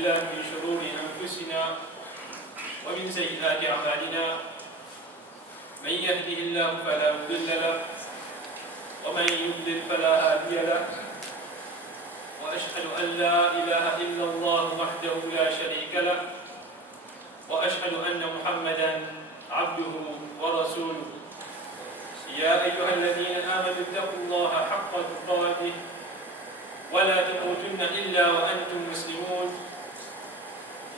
بالله من شرور أنفسنا ومن سيئات أعمالنا من يهده الله فلا مضل له ومن يضلل فلا هادي له وأشهد أن لا إله إلا الله وحده لا شريك له وأشهد أن محمدا عبده ورسوله يا أيها الذين آمنوا اتقوا الله حق تقاته ولا تموتن إلا وأنتم مسلمون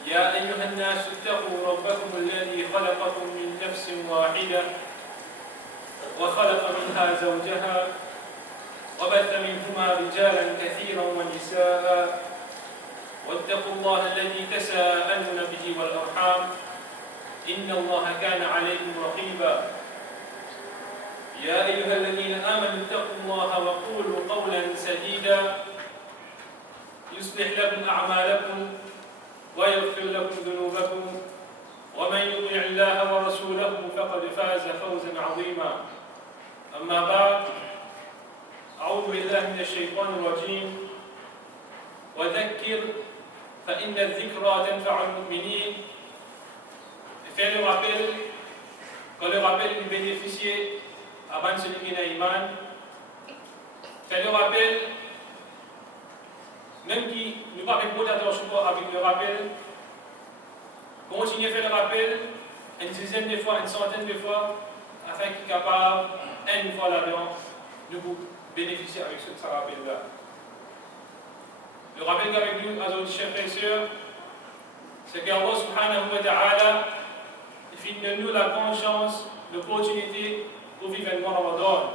يا أيها الناس اتقوا ربكم الذي خلقكم من نفس واحدة وخلق منها زوجها وبث منهما رجالا كثيرا ونساء واتقوا الله الذي تساءلون به والأرحام إن الله كان عليكم رقيبا يا أيها الذين آمنوا اتقوا الله وقولوا قولا سديدا يصلح لكم أعمالكم ويغفر لكم ذنوبكم ومن يطع الله ورسوله فقد فاز فوزا عظيما أما بعد أعوذ بالله من الشيطان الرجيم وذكر فإن الذكرى تنفع المؤمنين. Faire le rappel, quand le rappel du bénéficier avant celui qui n'a iman, faire le rappel, même qui ne pas avec beaucoup d'attention avec le rappel, continuez à faire le rappel une dizaine de fois, une centaine de fois, afin qu'il soit capable, une fois là-dedans, de vous bénéficier avec ce rappel-là. Le rappel qu'avec nous, aujourd'hui, chers frères et sœurs, c'est qu'Allah subhanahu wa ta'ala, il fait de nous la grande chance, l'opportunité pour vivre un mois Ramadan.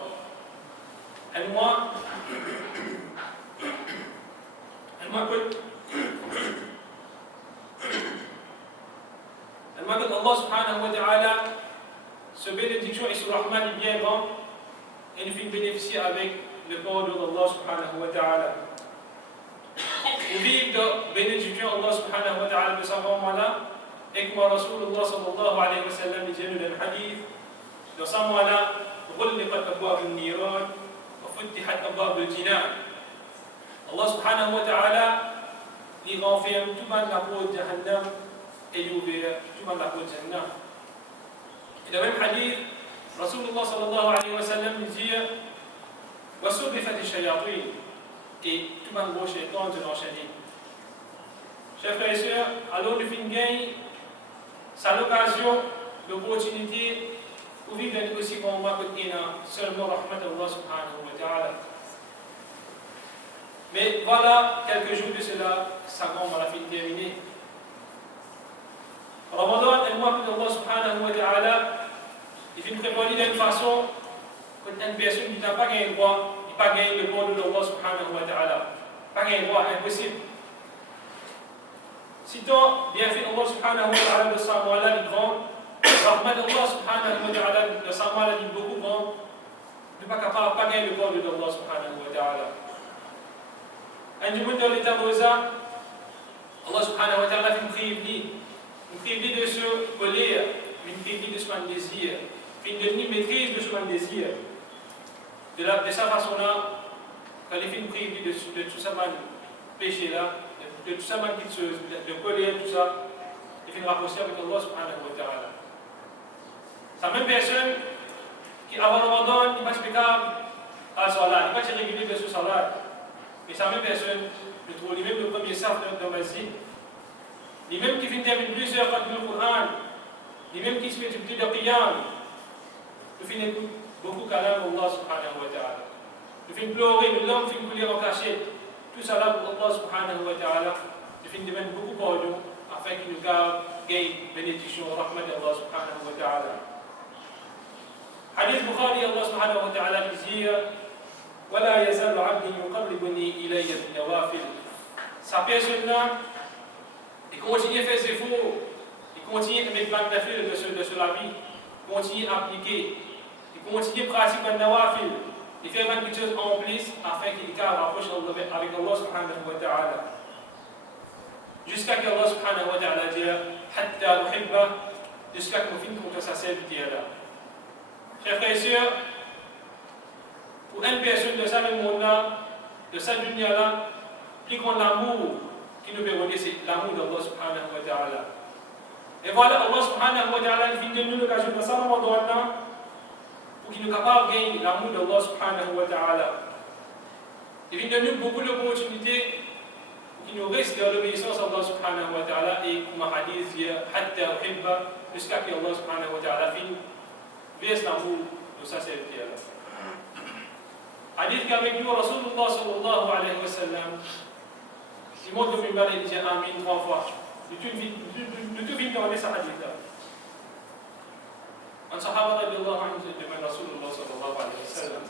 Un mois que Allah subhanahu wa ta'ala, ce bénédiction et ce rahman est bien grand et nous fait bénéficier avec le pardon d'Allah subhanahu wa ta'ala. Pour vivre de bénédiction Allah subhanahu wa ta'ala de ce moment-là, et comme Rasulullah sallallahu alayhi wa sallam dit dans le hadith, de ce moment-là, غلقت أبواب النيران وفتحت أبواب الجنان. Allah subhanahu wa ta'ala il renferme tout le monde la porte de Jahannam et il ouvre tout le monde la porte de Jannah. Et dans le même hadith, Rasulullah sallallahu alayhi wa sallam dit وَسُبِّفَتِ الشَّيَاطِينَ et tout le monde gros shaitan de l'enchaîner. Chers frères et sœurs, alors nous finissons gagner, c'est l'occasion, l'opportunité pour vivre aussi comme moi que seulement rahmat Allah subhanahu wa ta'ala. Mais voilà, quelques jours de cela, ça va la fin terminée. Ramadan est le mois que Allah subhanahu wa ta'ala, il fait préparer d'une façon que une personne qui n'a pas gagné le droit, il n'a pas gagné le pardon d'Allah subhanahu wa ta'ala. Pas gagné le droit, impossible. Sitôt, bien fait Allah subhanahu wa ta'ala de ce mois-là, il grand, rahmat Allah subhanahu wa ta'ala de ce mois-là, il beaucoup grand, il n'est pas capable de pas gagner le pardon d'Allah subhanahu wa ta'ala. Un du monde de l'état rosa, Allah subhanahu wa ta'ala fait une prière de se colère, une prière de son désir, une devenir maîtrise de son désir. De sa façon-là, quand il fait une prière de tout ça, péché-là, de tout ça, de colère, tout ça, il fait une rapprocher avec Allah subhanahu wa ta'ala. C'est la même personne qui, avant le Ramadan, il passe à la salat, il passe régulier de ce salat. Et sa même personne, je trouve lui-même le premier saf dans ma vie, lui-même qui fait terminer plusieurs fois le Coran, lui-même qui se fait du de qiyam, nous finissons beaucoup kalam Allah subhanahu wa ta'ala. Nous finissons pleurer, nous l'homme finit couler en cachette. Tout ça là pour Allah subhanahu wa ta'ala, nous finissons demander beaucoup pardon afin qu'il nous garde, gagne bénédiction, rahmat Allah subhanahu wa ta'ala. Hadith Bukhari, Allah subhanahu wa ta'ala dit ولا يزال عبدي يقربني إلي بالنوافل. Sa personne-là, il continue à faire ses efforts, il continue à mettre banque d'affaires de la vie, il continue à appliquer, il continue à pratiquer le nawafil, il fait quelque chose en plus afin qu'il rapproche avec Allah subhanahu wa ta'ala. Jusqu'à ce qu'Allah subhanahu wa ta'ala dise حتى أحبه, jusqu'à ce qu'on finisse contre sa serviteur-là. Chers frères et sœurs, pour une personne de sa même monde-là, de sa dunya-là, plus grand l'amour qui nous permet, c'est l'amour d'Allah subhanahu wa ta'ala. Et voilà, Allah subhanahu wa ta'ala, il vient de nous l'occasion de ça, pour qu'il nous capable de gagner l'amour d'Allah subhanahu wa ta'ala. Il vient de nous beaucoup d'opportunités pour qu'il nous reste dans l'obéissance à Allah subhanahu wa ta'ala et comme un hadith dit, hatta uhibba, jusqu'à ce que Allah subhanahu wa ta'ala verse l'amour de sa serviteur. Hadith qu'avec nous, Rasulullah sallallahu alayhi wa sallam, il montre le minbar et il dit Amin 3 fois. De tout vite dans les hadiths. Un sahaba radiallahu anhu demande Rasulullah sallallahu alayhi wa sallam,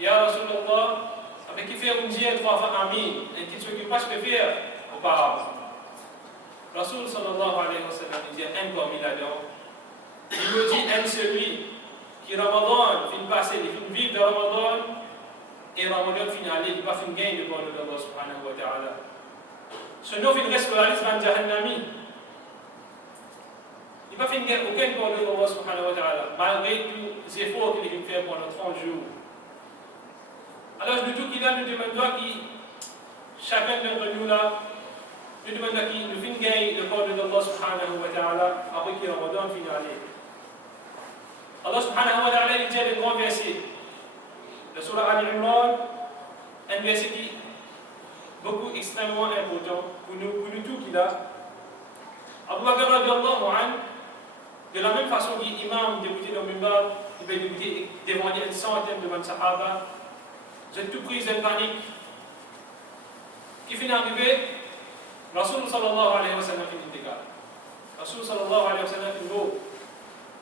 Ya Rasulullah, avec qui faire une diète 3 fois Amin, et qui ce que moi je peux faire auparavant. Rasul sallallahu alayhi wa sallam, il dit aime parmi là-dedans. Il me dit aime celui qui Ramadan, fin passé, il fin vivre de Ramadan, et Ramadan fin aller, il va fin gagner devant Allah subhanahu wa ta'ala. Ce nom fin reste la liste de Jahannami. Il va fin gagner aucun pour Allah subhanahu wa ta'ala, malgré tous les efforts qu'il vient faire pendant 30 jours. Alors je dis qu'il a nous demande qui, chacun d'entre nous là, nous demande qui nous fin gagner le corps de Allah subhanahu wa ta'ala, après qu'il Ramadan fin aller. Allah subhanahu wa ta'ala il dit le grand verset de Surah Al-Imran, un verset qui est beaucoup extrêmement important pour nous tous qui là. Abu Bakr radiallahu anhu, de la même façon qu'imam débuté dans le minbar, il va débuter devant une centaine de sahaba, j'ai tout pris en panique. Qui finit arrivé, Rasul sallallahu alayhi wa sallam finit d'égal. Rasul sallallahu alayhi wa sallam finit.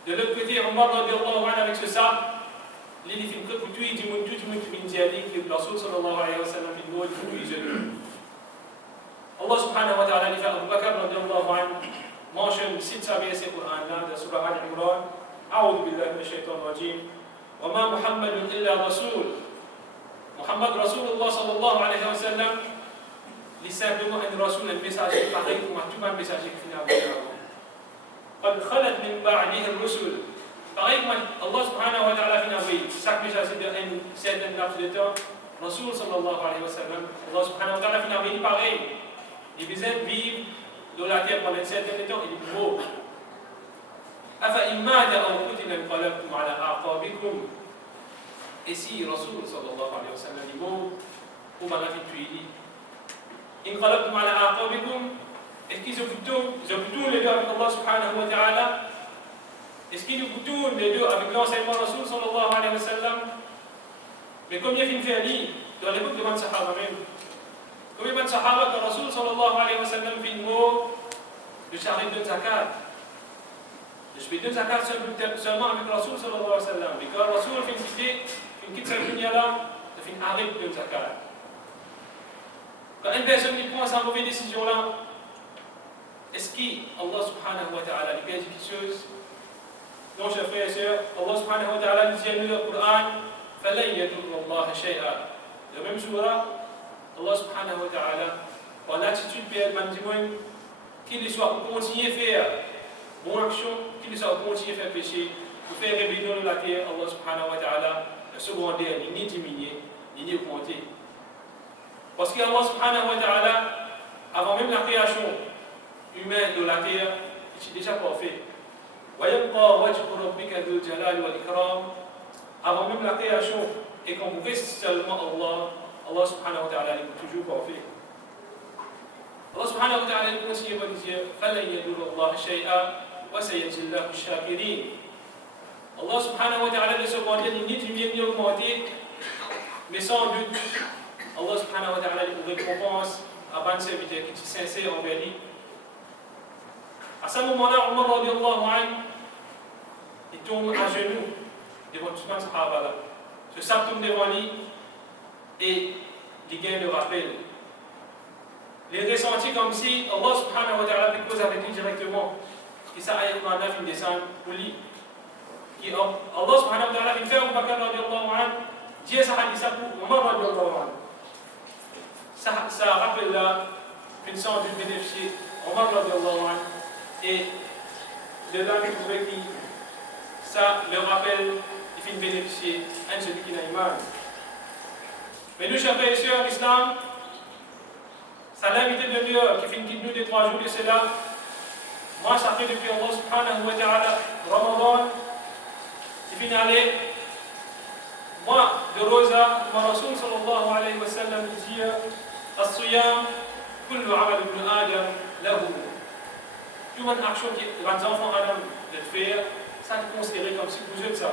De l'autre côté, Omar radiallahu anhu avec ce sabre, il fait que tout il dit tout le monde qui vient dire que Rasul sallallahu alayhi wa sallam fait nous tout il dit. Allah subhanahu wa ta'ala dit à Abu Bakr radiallahu anhu mentionne 6 versets Coran là de Surah Al-Imran. أعوذ بالله من الشيطان الرجيم وما محمد إلا رسول محمد رسول الله صلى الله عليه وسلم li simplement un rasoul un messager pareil comme tout un messager qui finit avec قد خلت من بعده الرسل. Pareil comme Allah subhanahu wa ta'ala finit avec chaque messager de un certain laps de temps, Rasul sallallahu alayhi wa sallam, Allah subhanahu wa ta'ala finit avec pareil. Il besoin de vivre dans la terre pendant un certain temps, il est mort. أفإن مات أو قتل انقلبتم على أعقابكم. Et si Rasul sallallahu alayhi wa sallam est mort, ou mal a fait tuer. انقلبتم على أعقابكم. Est-ce qu'ils ont les deux avec Allah subhanahu wa ta'ala? Est-ce qu'ils ont les deux avec l'enseignement de Rasul sallallahu alayhi wa sallam? Mais combien de fait Ali dans l'époque de Sahaba même? Combien de Sahaba que Rasul sallallahu alayhi wa sallam fait une mot de charger de zakat? Je fais deux zakat seulement avec Rasul sallallahu alayhi wa sallam. Mais quand Rasul fait une quitte cette dunya-là, il fait une arrêt de zakat. Quand une personne qui prend sa mauvaise décision-là, est-ce qu'Allah subhanahu wa ta'ala lui perd quelque chose? Non, chers frères et sœurs, Allah subhanahu wa ta'ala nous dit dans le Coran, فَلَنْ يَضُرَّ اللَّهَ شَيْئًا. La même surah, Allah subhanahu wa ta'ala, par l'attitude de qu'il soit continuer à faire bonne action, qu'il soit continuer à faire péché, pour faire rébellion de la terre, Allah subhanahu wa ta'ala, le secondaire, il n'est diminué, il n'est augmenté. Parce qu'Allah subhanahu wa ta'ala, avant même la création humaine de la terre, c'est déjà parfait. Avant même la création, et qu'on pouvait seulement Allah subhanahu wa ta'ala est toujours parfait. Allah subhanahu wa ta'ala continue à dire فَلَنْ يَضُرَّ اللَّهَ شَيْئًا وَسَيَجْزِي اللَّهُ الشَّاكِرِينَ. Allah subhanahu wa ta'ala ne se contente ni du bien ni augmenter, mais sans doute Allah subhanahu wa ta'ala nous récompense à bon serviteur qui est sincère envers lui. À ce moment-là, Omar radiallahu anhu, il tombe à genoux devant tout le sahaba. Ce sabre tombe devant lui et il gagne le rappel. Les ressentis comme si Allah subhanahu wa ta'ala fait cause avec lui directement. Et ça, ayat 9, il descend pour lui. Allah subhanahu wa ta'ala, il fait Abu Bakr radiallahu anhu, Dieu ça a dit ça pour Omar radiallahu anhu. Ça rappelle là qu'une sorte de bénéficier, Omar radiallahu anhu, et de là, il trouvait que ça le rappelle, il fait bénéficier à celui qui n'a iman. Mais nous, chers frères et sœurs, l'islam, Ça l'invité de Dieu qui fait une petite nuit de 3 jours de cela. Moi, ça fait depuis Allah subhanahu wa ta'ala, Ramadan, qui finit aller. Moi, de Rosa, mon Rasoul sallallahu alayhi wa sallam dit As-Siyam, kullu amal ibn Adam, lahu. Toute bonne action que les enfants Adam de faire, ça est considéré comme si vous êtes ça.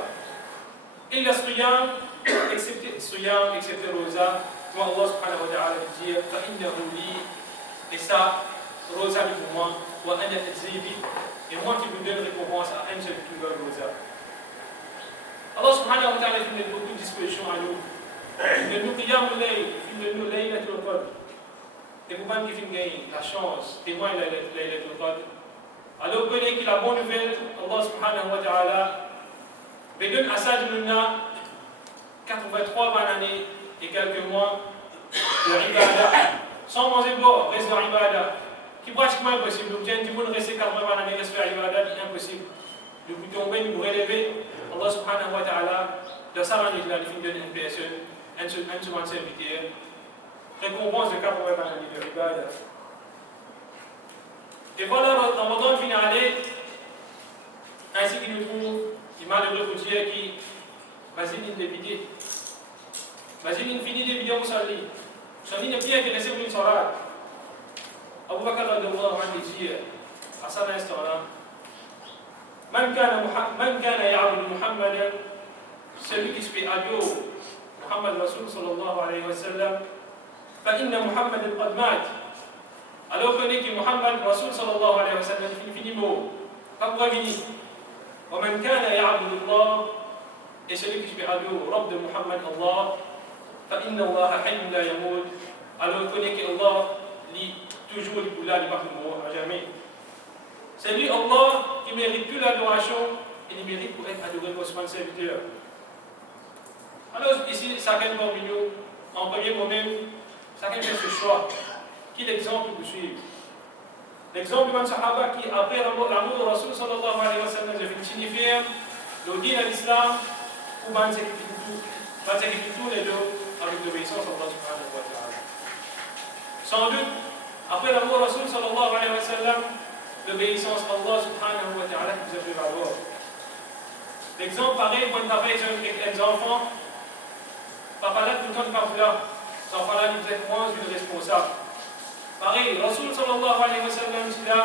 Et le Siyam, excepté Rosa, moi, Allah subhanahu wa ta'ala dit Fa'innahu li, et ça, Rosa pour moi, wa ana atzibi, et moi qui vous donne récompense à un seul qui va Rosa. Allah subhanahu wa ta'ala fait beaucoup de dispositions à nous. Il fait nous qiyam al-layl, il fait nous laylatul qadr. Et vous même qui fait gagner la chance, témoin de laylatul qadr. Alors vous connaissez que la bonne nouvelle, Allah subhanahu wa ta'ala donne à ça de 83 bonnes années et quelques mois de ibadah. Sans manger boire, reste dans ibadah. Qui est pratiquement impossible. Donc, du monde rester 80 années, reste faire ibadah, c'est impossible. De vous tomber, de vous relever. Allah subhanahu wa ta'ala, dans sa manière, il a donné une personne, un second serviteur, récompense de 80 années de ibadah. Et voilà, Ramadan finale, ainsi qu'il nous trouve, il malheureux pour Dieu qui, vas-y, il est vidé. Vas-y, il finit des vidéos, Salli. Salli n'est bien intéressé pour une soirée. Abu Bakr radhiyallahu anhu dit à cet instant-là, Man kana ya'budu Muhammadan, celui qui suit Dieu, Muhammad Rasul sallallahu alayhi wa sallam, fa inna Muhammadan qad mat. Alors qu'on est que Muhammad Rasul sallallahu alayhi wa sallam finit mort, pas pour venir. Wa man kana ya'budu Allah, et celui qui suit Dieu, Rabb de Muhammad Allah, fa inna Allah hayyun la yamut. Alors qu'on est que Allah lit toujours le boulot, il va mourir à jamais. C'est lui, Allah, qui mérite toute l'adoration et il mérite pour être adoré par son serviteur. Alors, ici, chacun parmi nous, en premier moment, chacun fait ce choix. Qui est l'exemple que vous suivez? L'exemple d'un Sahaba qui, après l'amour de Rasul sallallahu alayhi wa sallam, a fait signifier le din à l'islam, ou bien sacrifie tous les deux avec l'obéissance à Allah subhanahu wa ta'ala. Sans doute, après l'amour de Rasul sallallahu alayhi wa sallam, l'obéissance à Allah subhanahu wa ta'ala qui vous a fait valoir. L'exemple pareil, quand vous avez des enfants, papa là tout le temps par là, ces enfants-là, ils vous êtes moins une responsable. Pareil, Rasul sallallahu alayhi wa sallam dit là,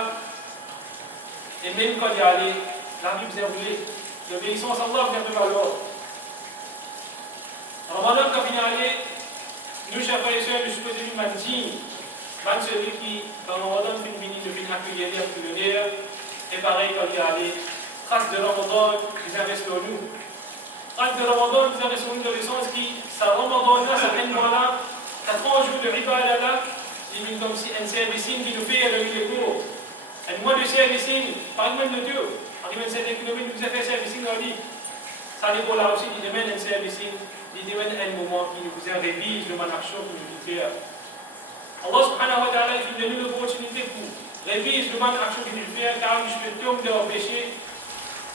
et même quand il est allé, la vie vous a roulé, l'obéissance à Allah vous a fait valoir. Ramadan, quand il est allé, nous, chers frères et sœurs, nous supposons une mantine. Même celui qui, dans le Ramadan, fait une minute de accueillir et pareil, quand il y a les traces de Ramadan, ils investent en nous. Traces de Ramadan, ils investent en nous dans le sens qui, ça Ramadan-là, ça fait là, 30 jours de riba là, il est comme si un servicing qui nous fait le cours. Un mois de servicing, par même de Dieu, en 27 km, nous a fait servicing dans vie. Ça n'est pas là aussi, il demande un servicing, il demande un moment qui nous révise de action que nous devons faire. Allah subhanahu wa ta'ala il nous donne l'opportunité pour réviser le mal action qu'il fait car je peux tomber dans le péché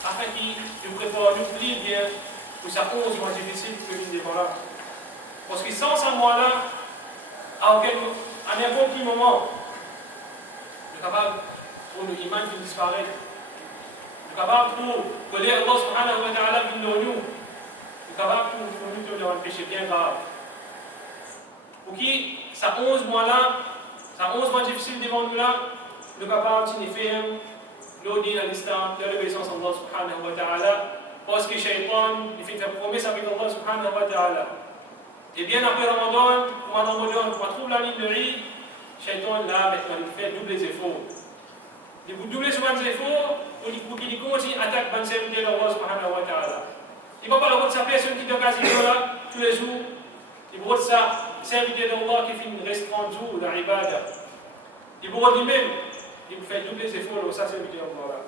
afin qu'il nous prépare nous plie bien pour sa 11 mois difficile que nous devons là. Parce que sans ce mois-là, à n'importe quel moment, nous sommes capables pour nos imams qui disparaissent. Nous sommes capables pour que Allah subhanahu wa ta'ala vienne dans nous. Nous sommes capables pour nous tomber dans le péché bien grave. Pour qui, ça 11 mois-là, ça 11 mois difficiles devant nous là, nous sommes capables de signifier l'odine à l'islam, de l'obéissance à Allah subhanahu wa ta'ala, parce que Shaitan, il fait une promesse avec Allah subhanahu wa ta'ala. Et bien après Ramadan, pour trouver la ligne de Eid, Shaitan là, maintenant, il fait double les efforts. Il vous double sur les efforts pour qu'il continue à attaquer le serviteur d'Allah subhanahu wa ta'ala. Il ne va pas le de sa personne qui est dans le casino là, tous les jours. Il va ça. Serviteur d'Allah qui fait une restreinte jour dans l'ibadah. Il vous dit même, il vous fait double les efforts dans sa serviteur d'Allah.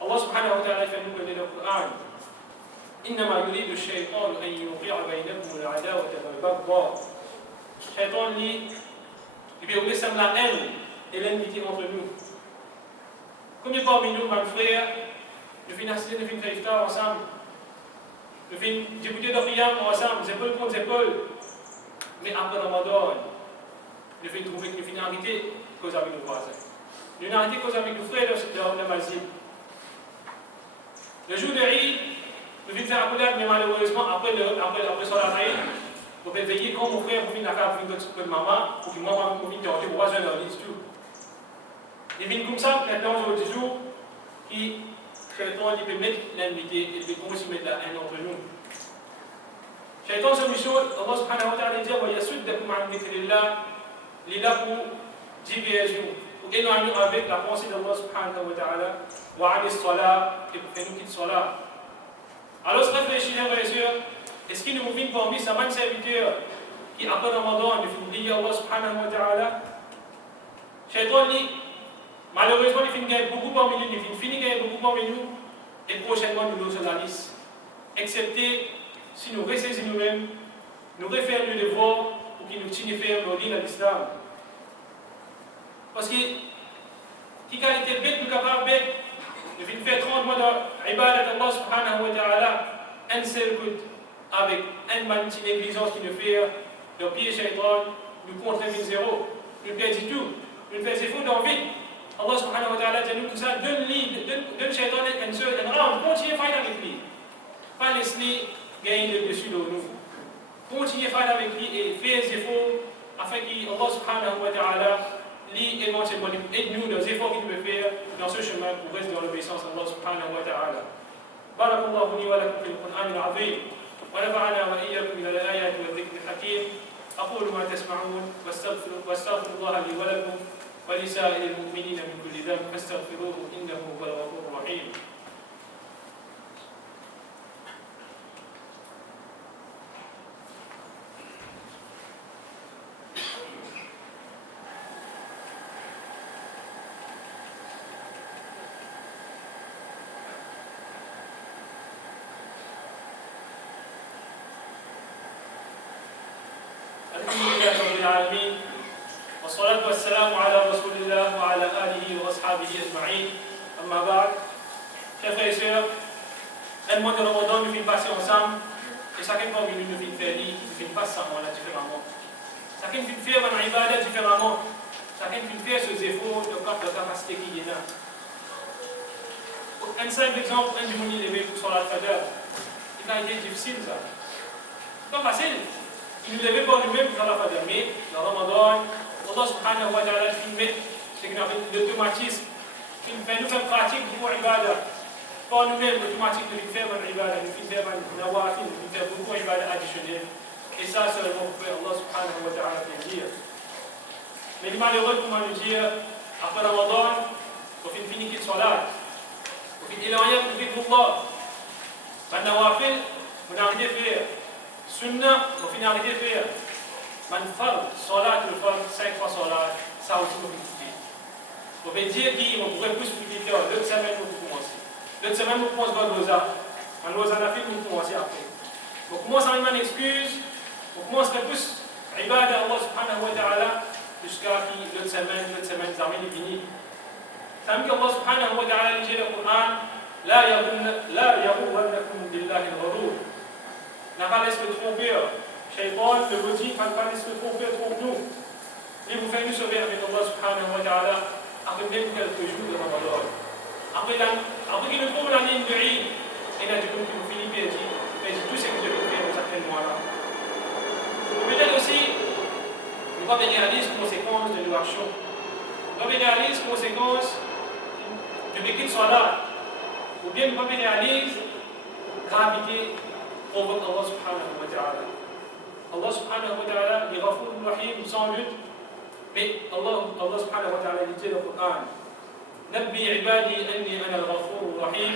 Allah subhanahu wa ta'ala fait nous connaître le Coran. إنما يريد الشيطان أن يوقع بينكم العداوة والبغضاء. Shaitan dit, il veut laisser la haine et l'enmité entre nous. Combien parmi nous, mes frères, nous finissons assister, nous finissons iftar ensemble, nous finissons débuter de Riyam ensemble, épaule contre épaule. Mais après Ramadan, nous fait trouver que nous finissons arrêter cause avec nos voisins. Nous finissons arrêter cause avec nos frères de Mazib. Le jour de Eid, nous venons faire accolade, mais malheureusement, après Salat Eid, nous pouvons veiller comme mon frère, nous venons faire un petit peu de maman, pour que moi, nous venons tenter pour voir un tout. Et bien comme ça, maintenant, aujourd'hui, qui Shaitan il peut mettre l'enmité et il peut aussi mettre la haine entre nous. Shaitan se mission, Allah subhanahu wa ta'ala dit wa yasuddakum an dhikrillah, il est là pour diverger, pour éloigner avec la pensée d'Allah subhanahu wa ta'ala, wa an as-salat, et pour faire nous quitter salat. Alors, se réfléchir, frères et sœurs, est-ce qu'il nous vient parmi sa bonne serviteur qui, après Ramadan, il faut oublier Allah subhanahu wa ta'ala? Shaitan dit, malheureusement, il finit gagner beaucoup parmi nous, il finit gagner beaucoup parmi nous, et prochainement nous sur la liste. Excepté si nous ressaisissons nous-mêmes, nous refaire le devoir pour qu'il nous tienne ferme au din de l'islam. Parce que, qui qualité bête, nous capables bête, nous venons faire 30 mois d'ibadat d'Allah subhanahu wa ta'ala, un seul coup, avec un manti négligence qui nous fait, le pied shaitan, nous contre zéro, nous perdons tout, nous faisons faux d'envie. Allah subhanahu wa ta'ala dit tout ça, donne shaitan un round, continuez à faire avec lui. Pas laisser gagner le dessus de nous. Continuez à faire avec lui et faites des efforts afin qu'Allah subhanahu wa ta'ala lui éventuellement aide-nous dans les efforts qu'il peut faire dans ce chemin pour rester dans l'obéissance à Allah subhanahu wa ta'ala. بارك الله لي ولكم في القرآن العظيم ونفعنا وإياكم من الآيات والذكر الحكيم أقول ما تسمعون واستغفر الله لي ولكم ولسائر المؤمنين من كل ذنب فاستغفروه إنه هو الغفور الرحيم. والصلاة والسلام على رسول الله وعلى آله وأصحابه أجمعين. أما بعد, chers frères et sœurs, un mois de Ramadan nous finit passer ensemble et chacun parmi nous nous finit faire nous finit passer ensemble différemment. Chacun finit faire un ibadah différemment. Chacun finit faire ses efforts de capacité qu'il y a. Un simple exemple, un du monde levé pour Salat Fajr, il a été difficile ça. C'est pas facile. Il nous levait pas nous-mêmes pour Salat Fajr, mais le Ramadan, Allah subhanahu wa ta'ala filme, c'est qu'on a l'automatisme, qui nous fait pratique pour l'ibadah. Pas nous-mêmes, l'automatique de faire un ibadah, de faire un nawafil, de faire beaucoup d'ibadah additionnelles. Et ça, seulement pour faire Allah subhanahu wa ta'ala plaisir. Mais le malheureux, comment nous dire, après Ramadan, on fait une finie qui salat, on fait éloigner pour vivre Allah. Man nawafil, on a arrêté de faire. Sunnah, on finit arrêté de faire. Man fard, salat, le fard, 5 fois salat, ça aussi on peut quitter. On peut dire qu'on pourrait plus quitter, l'autre semaine on peut commencer. L'autre semaine on commence par Rosa. En Rosa, on a fait, on peut commencer après. On commence avec une excuse, on commence à plus ibadah Allah subhanahu wa ta'ala, jusqu'à qui l'autre semaine, l'armée est finie. Ça veut dire qu'Allah subhanahu wa ta'ala dit dans le Coran, La yaghurrannakum billahi al-ghurur. N'a pas laissé le tromper. Shaitan, le maudit, ne pas laisser le tromper, trompe-nous. Et vous faites nous sauver avec Allah subhanahu wa ta'ala après même quelques jours de Ramadan. Après qu'il nous trouve la ligne de Eid, il a dit que nous finissons et dit tout ce que je vais faire dans certains mois-là. Peut-être aussi, nous ne réaliser les conséquences de nos actions. Nous ne réaliser les conséquences du béquet de salat. Ou bien nous ne réaliser la gravité provoque Allah subhanahu wa ta'ala. Allah subhanahu wa ta'ala est Ghafour Rahim sans lutte, mais Allah subhanahu wa ta'ala dit dans le Coran, Nabbi ibadi anni ana al-Ghafour Rahim.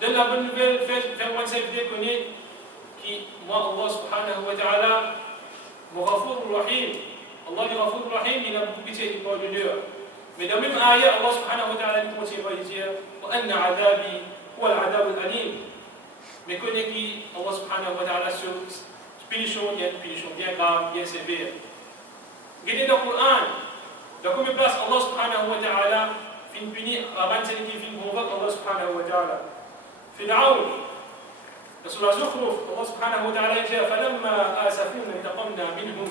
Donne la bonne nouvelle, fais-moi une serviteur connaît qui, moi, Allah subhanahu wa ta'ala, mon Ghafour Rahim. Allah est Ghafour Rahim, il a beaucoup pitié du pardonneur. Mais dans la même ayah, Allah subhanahu wa ta'ala dit continue à dire, wa anna adabi huwa al-adab al-alim. Mais connaît qui Allah subhanahu wa ta'ala sur punition, il y a une punition bien grave, bien sévère. Regardez dans le Coran, dans combien de places Allah subhanahu wa ta'ala fin punir avant celui qui fin convoque Allah subhanahu wa ta'ala. Fir'aun, dans la Zukhruf, Allah subhanahu wa ta'ala dit فَلَمَّا آسَفُونَا انْتَقَمْنَا مِنْهُمْ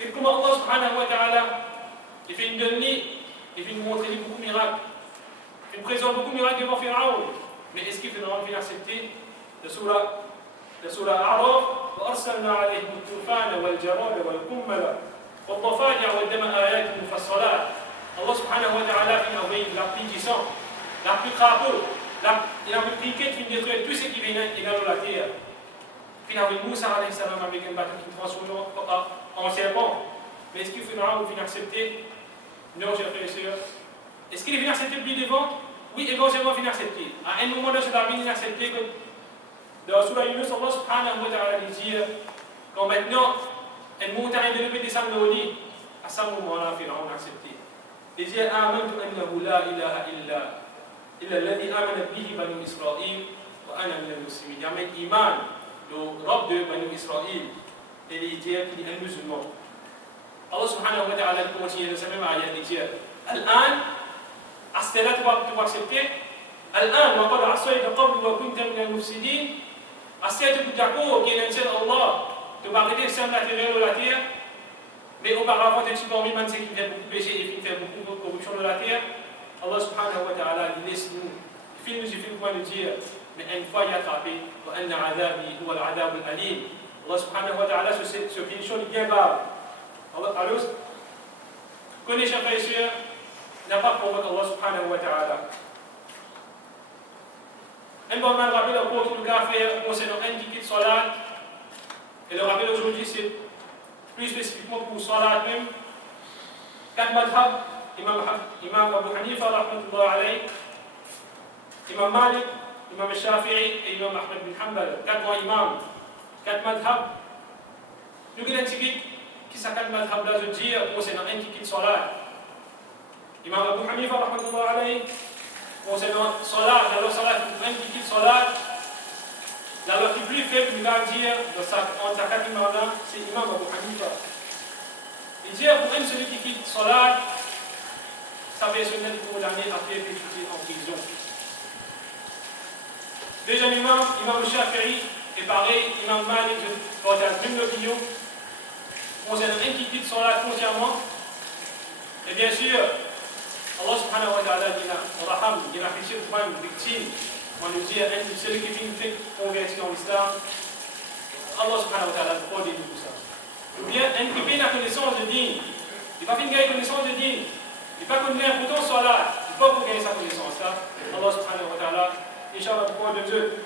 Et comment Allah subhanahu wa ta'ala, il fait une donner, il fait nous montrer beaucoup de miracles. Il présente beaucoup de miracles devant Pharaon. Mais est-ce qu'il Pharaon vient accepter la surah A'raf وأرسلنا عليهم الطوفان والجراد والقمل والضفادع والدم آيات مفصلات. Allah subhanahu wa ta'ala vient envoyer la pluie du sang, la pluie crapaud, il a multiplié qui vient détruire tout ce qui vient dans la terre. Puis avec Moussa alayhi salam avec un bâton qui transforme en serpent. Mais est-ce qu'il Pharaon vient accepter? Non, chers frères et sœurs. Est-ce qu'il vient accepter plus devant? Oui, éventuellement vient accepter. À un moment de ce temps, il vient accepter que dans Surah Yunus, Allah subhanahu wa ta'ala dit quand maintenant une montagne de lever descend au lit, à ce moment-là, Pharaon a accepté. Il dit Amantu annahu la ilaha illa alladhi amana bihi banu Israël wa ana min al-muslimin. Il y a un iman, le robe de banu Israël, et il dit qu'il est un musulman. Allah subhanahu wa ta'ala continue de sa même ayat, il dit Al-an, est-ce que là tu vas accepter? Al-an, wa qad asayta qablu wa kunta min al-mufsidin. Est-ce que tu es d'accord qu'il y a un seul Allah, tu vas arrêter de faire la terre de la terre? Mais auparavant, tu es parmi ceux qui font beaucoup de péché et qui font beaucoup de corruption de la terre. Allah subhanahu wa ta'ala laisse nous, il fait le point de dire, mais une fois il a attrapé, Allah subhanahu wa ta'ala se punition est bien bas. Alors, connais chers frères et sœurs, n'a pas pour Allah subhanahu wa ta'ala. Un bon mal rappel au cours qu'il a fait concernant un qui quitte Salat. Et le rappel aujourd'hui, c'est plus spécifiquement pour Salat même. 4 madhab, Imam Abu Hanifa, rahmatullah alayhi, Imam Malik, Imam Shafi'i et Imam Ahmed bin Hanbal. 4 grands imams, 4 madhab. Nous avons un typique qui s'est 4 madhab là, je dis, concernant un qui quitte Salat. Imam Abu Hanifa, rahmatullah alayhi, concernant Salat, alors Salat, un qui quitte Salat, la loi qui est plus faible, il va dire, entre sa 4 imams là, c'est Imam Abu Hanifa. Il dit pour un celui qui quitte Salat, sa personne est condamnée à perpétuité en prison. Deuxième imam, Imam Shafi'i, et pareil, Imam Malik, je partage même l'opinion, concernant un qui quitte Salat foncièrement, et bien sûr, Allah subhanahu wa ta'ala dit, on raham, il a fait pour une victime, on lui dit, celui qui fait convertir dans l'islam, Allah subhanahu wa ta'ala ne peut pas dire tout ça. Ou bien, un qui fait la connaissance de dîne, il va faire une connaissance de dîne, il va connaître pourtant Salat, il va gagner sa connaissance là, Allah subhanahu wa ta'ala, Inch'Allah, pourquoi de Dieu.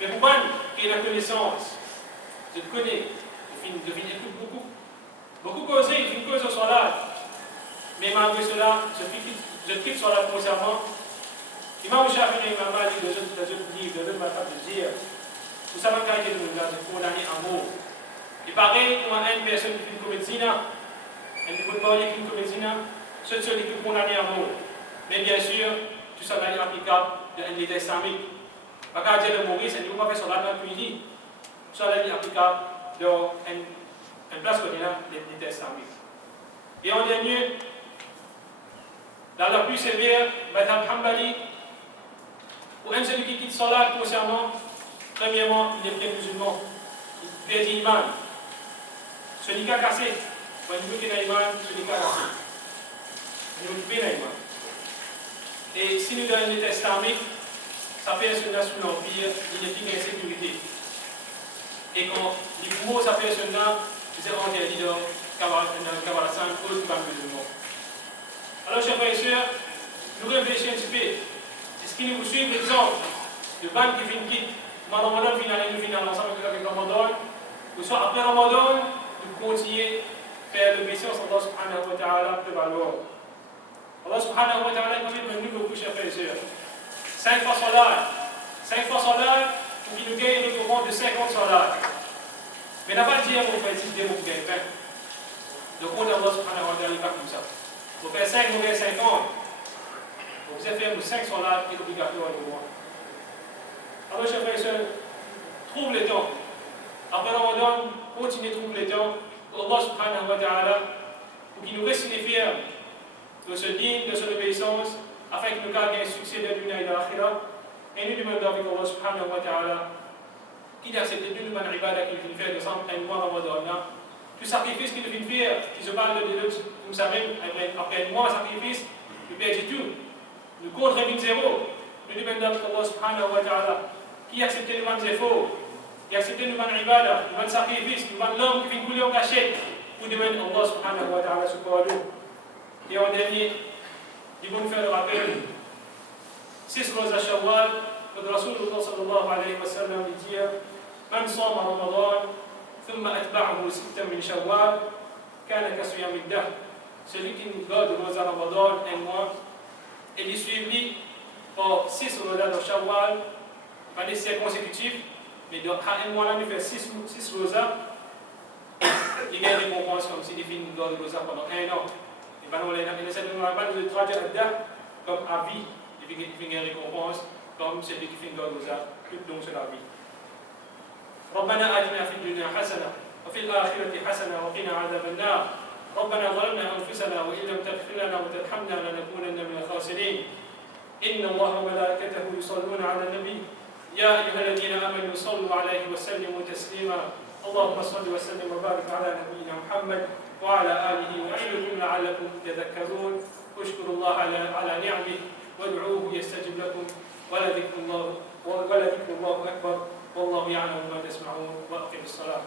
Mais pour moi, qui est la connaissance, je te connais, je écoute beaucoup causer, il fait une cause au Salat. Mais malgré cela, je quitte sur la concernant. Imam Shafi'i et Imam Malik, de deux matins de dire, vous savez quand il est condamné à mort. Il paraît qu'on a une personne qui fait une comédina, un petit peu de parler qui fait une comédina, celui qui est condamné à mort. Mais bien sûr, tout ça va être applicable de l'État islamique. Parce qu'à dire de mourir, ça ne peut pas faire sur la même pays. Tout ça va être applicable dans une place qu'on a de l'État islamique. Et en dernier, dans la plus sévère, Madhab Hanbali, pour un celui qui quitte Salat concernant, premièrement, il est bien musulman, il perd l'iman. Celui qui a cassé, au niveau de l'iman, celui qui a cassé. Au niveau de l'iman. Et si nous dans l'État islamique, ça fait un soldat sous l'empire, il est plus d'insécurité. Et quand les mots, ça fait un soldat, c'est interdit dans le Kabbalah cause du musulman. Alors, chers frères et sœurs, nous réfléchissons un petit peu. Est-ce qu'il nous suit l'exemple de ban qui vient quitte, Ramadan final, nous finissons ensemble avec Ramadan, ou soit après Ramadan, nous continuons à faire l'obéissance à Allah subhanahu wa ta'ala prévaloir. Allah subhanahu wa ta'ala nous fait de nous beaucoup, chers frères et sœurs. 5 fois salat. 5 fois salat, pour qu'il nous gagne le courant de 50 salats. Mais n'a pas dit qu'on fait 10 démos pour gagner 20. Le compte d'Allah subhanahu wa ta'ala n'est pas comme ça. Vous faites 5, vous gagnez 50. Donc vous allez faire 5 salats qui est obligatoire de moi. Alors, chers frères et sœurs, trouve le temps. Après Ramadan, continuez de trouver le temps pour Allah subhanahu wa ta'ala, pour qu'il nous reste fiers de ce digne, de son obéissance, afin que nous gagnions un succès de l'Union et de l'Akhira. Et nous demandons avec Allah subhanahu wa ta'ala qu'il accepte de nous faire une ibada qu'il fait ensemble un mois Ramadan, tout sacrifice qu'il vient faire, qui se parle de l'autre, vous savez, après un mois sacrifice, il perd tout. Nous contre 0, nous dépendons d'Allah subhanahu wa ta'ala, qui accepte nos efforts, qui accepte nos ibadah, nos sacrifices, nos langues qui viennent couler en cachette, pour demander Allah subhanahu wa ta'ala ce pardon. Et en dernier, ils vont nous faire le rappel, 6 Rosa Shawwal, le Rasulullah sallallahu alayhi wa sallam dit من صام رمضان ثم أتبعه 6 من شوال كان كصيام الدهر. Celui qui garde le Rosa Ramadan un mois et il suivi par 6 Rosa de Shawwal, pas des siècles consécutifs, mais dans un mois là, il fait 6 Rosa, il gagne une récompense comme s'il finit de garder le Rosa pendant un an. Et maintenant, il essaie de traduire le Dahar comme à vie, il fait une récompense comme celui qui finit de garder le Rosa tout le long de la vie. ربنا آتنا في الدنيا حسنة وفي الآخرة حسنة وقنا عذاب النار. ربنا ظلمنا أنفسنا وإن لم تغفر لنا وترحمنا لنكونن من الخاسرين. إن الله وملائكته يصلون على النبي يا أيها الذين آمنوا صلوا عليه وسلموا تسليما. اللهم صل وسلم وبارك على نبينا محمد وعلى آله وصحبه لعلكم تذكرون. اشكروا الله على نعمه وادعوه يستجب لكم ولذكر الله أكبر والله يعلم ما تسمعون. وأقم الصلاة.